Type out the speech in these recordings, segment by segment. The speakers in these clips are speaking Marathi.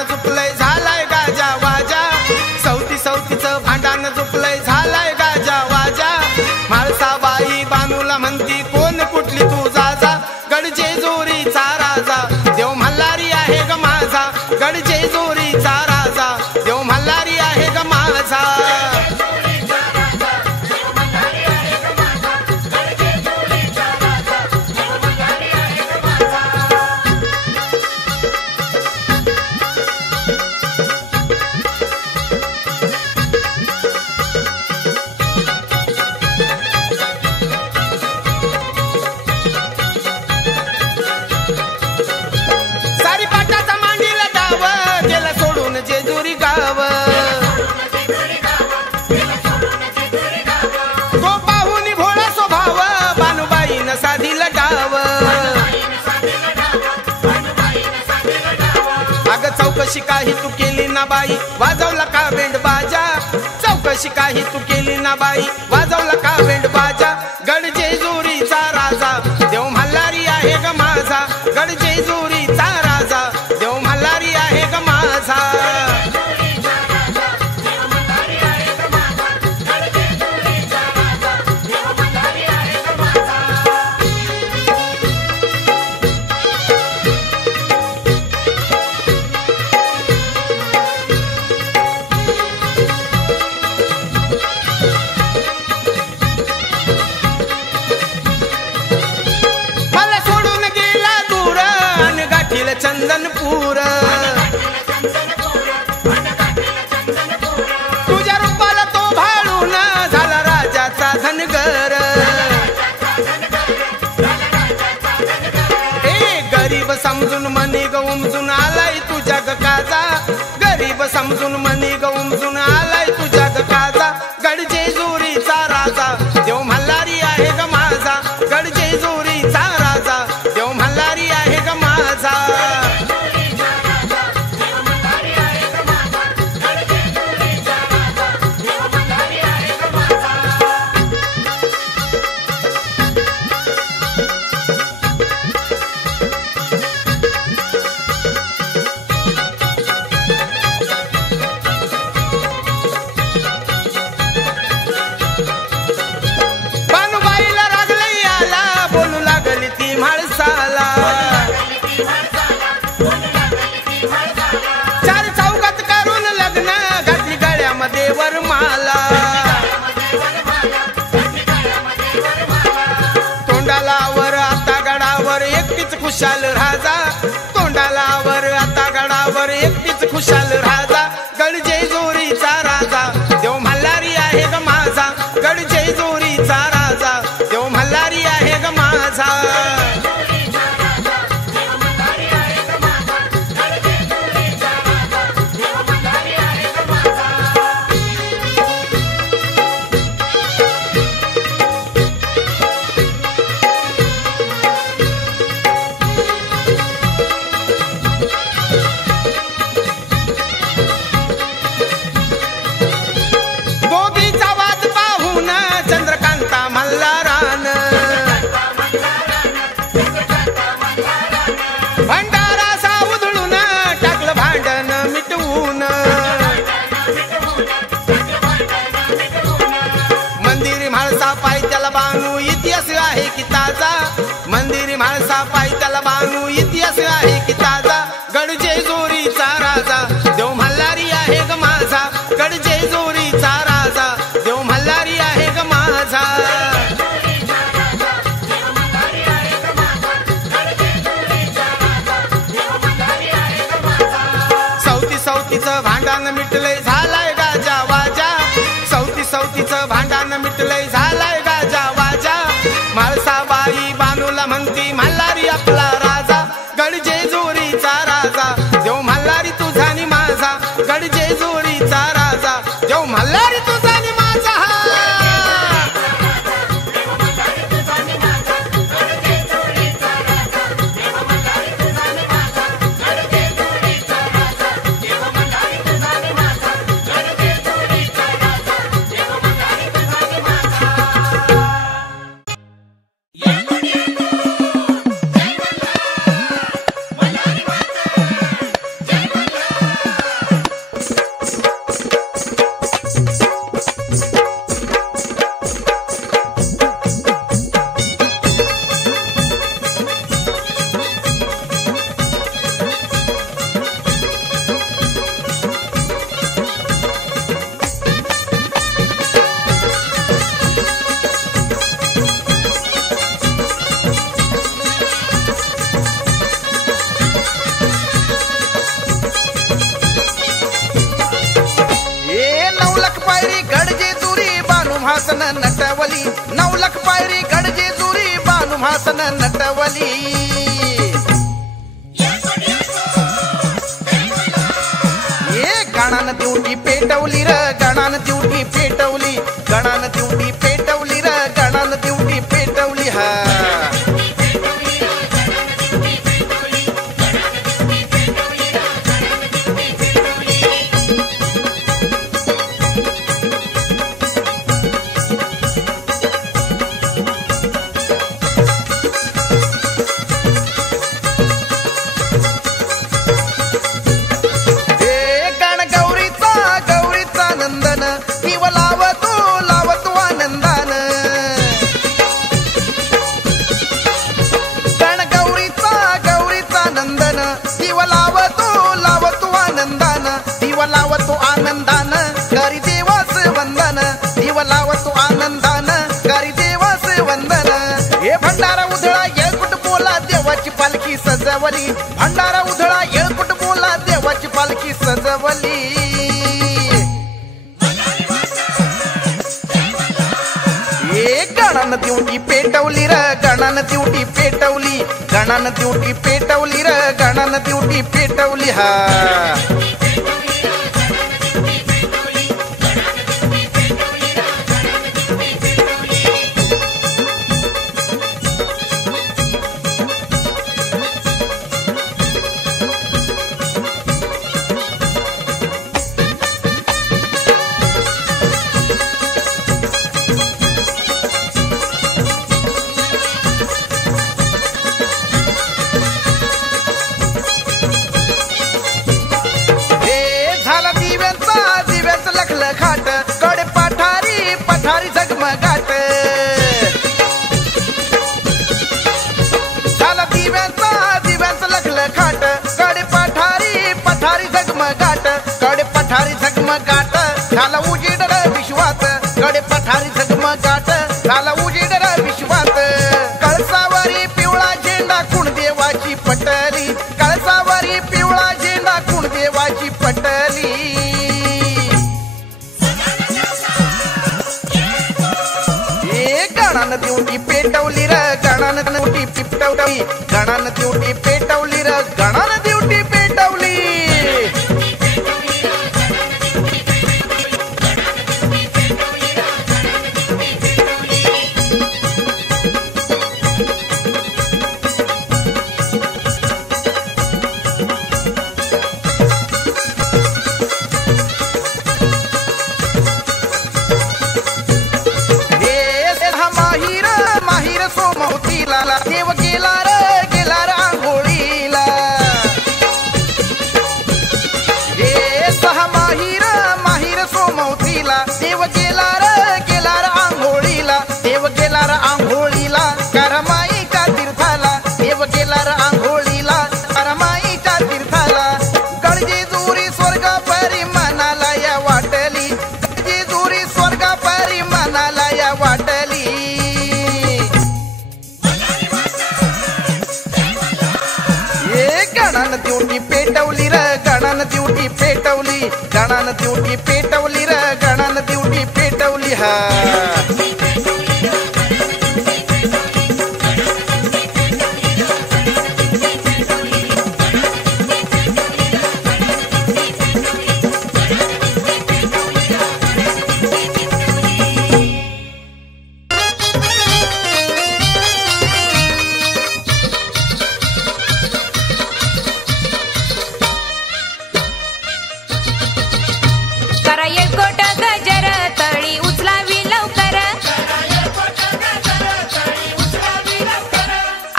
भांडण चुकलंय झालाय गाजा वाजा सवतीचं भांडण चुकलंय झालाय गाजा वाजा म्हाळसाबाई बानूला म्हणती कोण कुठली तू जाजा गडजेजुरीचा राजा देव मल्हारी आहे ग माझा गडजेजुरीचा राजा देव मल्हारी आहे ग माझा जेजुरी गाव तो पाहून भोळा स्वभाव बानुबाईनं साधीला डाव अग चौकशी काही तू केली ना बाई वाजवला का बेंड बाजा चौकशी काही तू केली ना बाई वाजवला का बेंड बाजा गडजेजुरीचा राजा देव मल्हारी आहे ग माझा गडजेजुरीचा राजा देव मल्हारी आहे ग माझा चंदनपूर तुझ्या रूपाला तो भाळून झाला राजाचा धनगर ए गरीब समजून मनी ग उमजून आलाय तुझ्या ग काजा गरीब समजून मनी ग उमजून आलाय तुझ्या ग काजा गडजेजुरीचा राजा देव मल्हारी आहे ग माझा गडजेजुरीचा राजा देव मल्हारी आहे ग माझा चार चौकात करून लग्न घातली गळ्यामध्ये वरमाला तोंडाला वर आता गडावर एकटीच खुशाल राजा तोंडाला वर आता गडावर एकटीच खुशाल राजा गडजेजुरीचा राजा देव मल्हारी आहे ग माझा गडजेजुरीचा राजा देव मल्हारी आहे ग माझा बानू इतिहास आहे की ताजा मंदिर म्हाळसा पायी त्याला बानू इतिहास आहे की ताजा गडजेजुरीचा राजा देव मल्हारी आहे ग माझा गडजेजुरीचा राजा देव मल्हारी आहे ग माझा सवतीचं भांडण मिटलंय झालाय गाजा वाजा सवतीचं भांडण मिटलंय झालाय गाजा वाजा म्हाळसाबाई बानूला म्हणती मल्हारी आपला राजा गडजेजुरीचा राजा देव मल्हारी तुझा आणि माझा गडजेजुरीचा राजा देव मल्हारी तुझा आणि माझा म्हासन नटवली 9 लाख पायरी गडजेजुरी बानू म्हासन नटवली गणान दिवटी पेटवली र गणान दिवटी पेटवली गणान दिवटी पेटवली र गणान दिवटी पेटवली हा लावतो आनंदान करी देवास वंदन दिव लावतो आनंदान करी देवास वंदन हे भंडारा उधळा येळकुट बोला देवाची पालखी सजवली भंडारा उधळा येळकुट बोला देवाची पालखी सजवली गणान दिवटी पेटवली र गणान दिवटी पेटवली गणान दिवटी पेटवली र गणान दिवटी पेटवली हा खाट कडे पठारी पठारी झगमगाट झाला दिव्यांचा दिव्यांचा लखलं खाट कडे पठारी पठारी झगमगाट कडे पठारी झगमगाट झाला उजेड र विश्वात कडे पठारी झगमगाट झाला उजेड र विश्वात कळसावरी पिवळा झेंडा कुण देवाची पटली कळसावरी पिवळा झेंडा कुण देवाची पटली गणान दिवटी पेटवली र गणान दिवटी पिपटवली गणान दिवटी पेटवली र गणान दिवटी पेटवली देव गेला र आंघोळीला हे सहा माहीर सोमवतीला देव गेला र आंघोळीला देव गेला र आंघोळीला करमाईच्या तीर्थाला देव गेला र आंघोळीला करमाईच्या तीर्थाला गडजेजुरी स्वर्ग परी मनाला या वाटली गडजेजुरी स्वर्ग परी मनाला या वाटली गणान दिवटी पेटवली र गणान दिवटी पेटवली गणान दिवटी पेटवली र गणान दिवटी पेटवली हा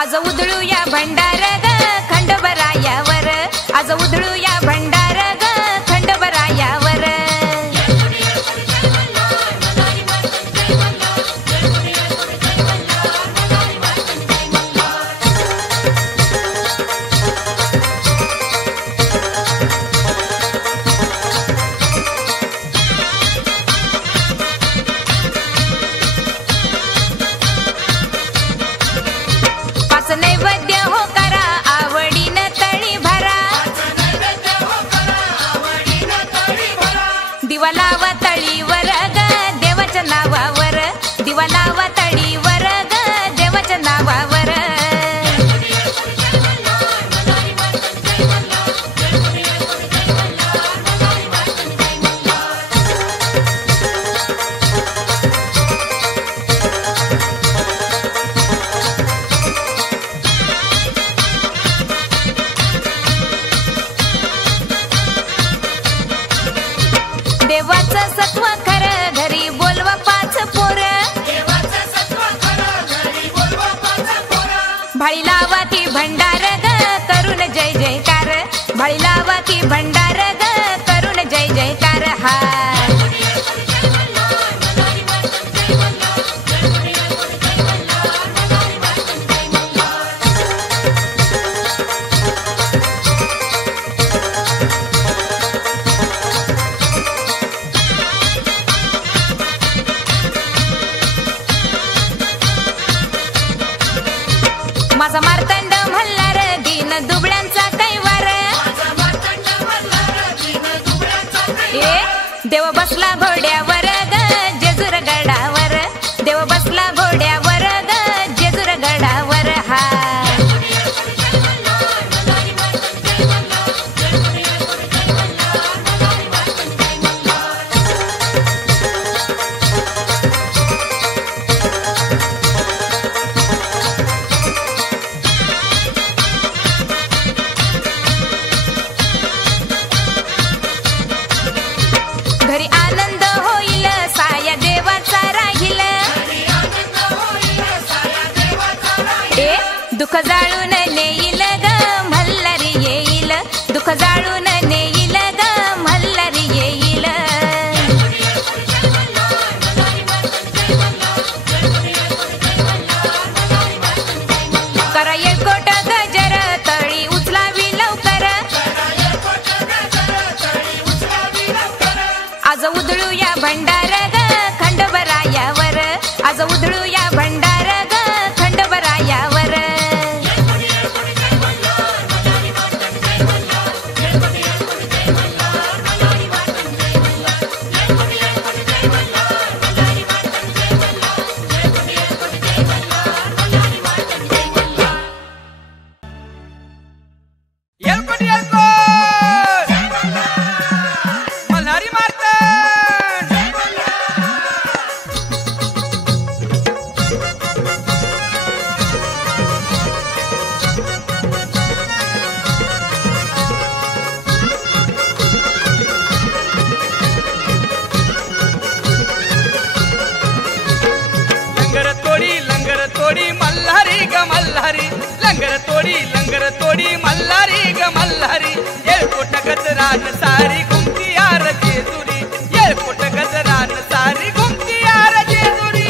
आज उधळूया भंडार ग खंडोबरायावर आज उधळूया भंडार ग खंडोबरायावर नैवेद्य हो करा आवडीन तळी भरा दिवा लावा तळीवर ग देवाच्या नावावर वावर देवाचं सत्व खरं घरी बोलवा पाच पोर भाळी लावा ती भंडार ग करून जय जयकार भाळी लावा ती भंडार ग करून जय जयकार हा माझा मार्तंड मल्हार दीन दुबळ्यांचा कैवार ए देव बसला घोड्यावर ग जेजूर गडावर देव बसला घोड्यावर ग जेजूर गडावर हा घरी आनंद होईल साया देवाचा राहील ए दुःख जाळून नेईल ग मल्हारी येईल दुःख जाळून नेईल ग मल्हारी येईल करा येळकोट गजर तळी उचलावी लवकर आज उधळूया भंडार ग खंडोबरायावर आज उधळूया भंडार ग खंडोबरायावर येळकोट येळकोट मल्हारी मार्तंड लंगर तोडी मल्हारी ग मल्हारी लंगर तोडी मल्हारी ग मल्हारी येळकोट गजरान सारी घुमती यार जेजुरी येळकोट गजरान सारी घुमती यार जेजुरी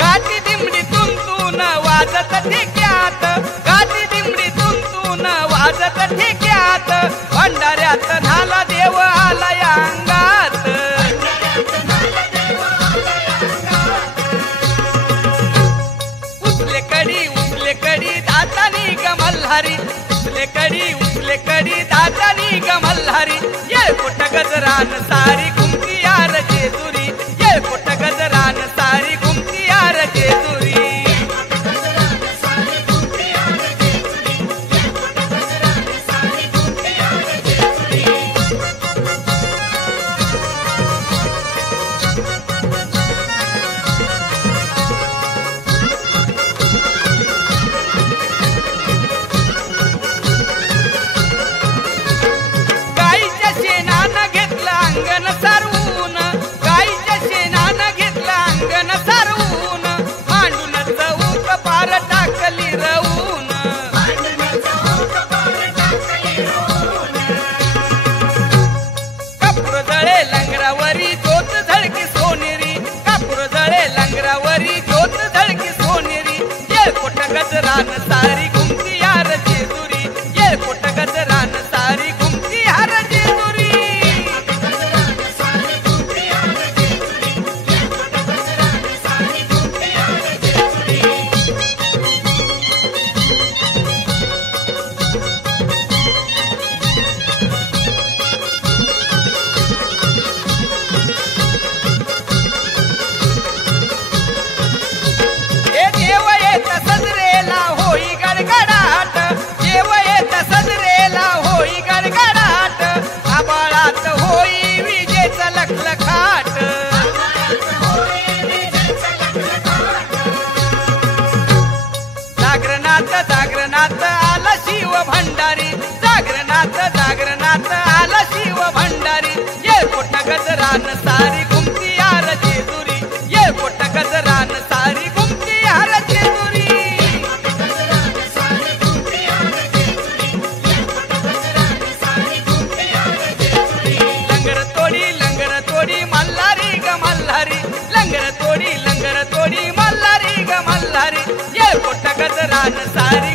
गाती दिमडी तुंतून वाजत ठेक्यात गाती दिमडी तुंतून वाजत ठेक्यात भंडाऱ्यात झाला देव आला या अंगात उचले कडी दातानी ग मल्हारी उचले कडी दातानी ग मल्हारी येळकोट गजरान सारी घुमती यार जेजुरी येळकोट गजरान सारी घुमती यार जेजुरी गाईच्या शेणानं घेतलं अंगण भंडारी जागरणात जागरणात आला शिव भंडारी ये पोट गजरान सारी घुमती यार जेजुरी ये पोट गजरान सारी घुमती यार जेजुरी लंगर तोडी मल्हारी ग मल्हारी लंगर तोडी मल्हारी ग मल्हारी ये पोट गजरान सारी